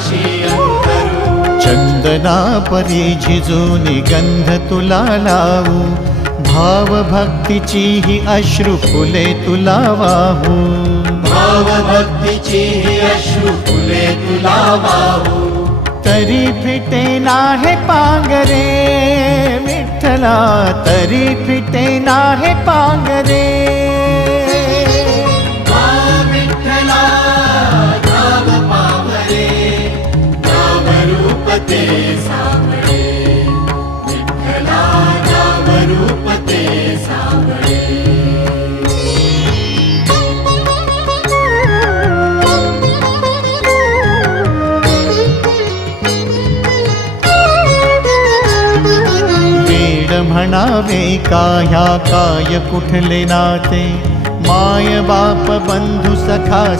पाशी अंतरू। चंदना परी झिजूनी गंध तुला लावू, भाव भक्तीची ही अश्रु फुले तुला वाहू। भाव भक्तीची ही अश्रु फुले तुला वाहू। तरी फिटे नाहे पांगरे विठ्ठला, तरी फिटे नाहे पांगरे। विठ्ठला नाम पावरे, नाम रूप ते सावळे। विठ्ठला नाम रूप ते सावळे। म्हणावे का ह्या काय कुठले नाते, माय बाप बंधू सखा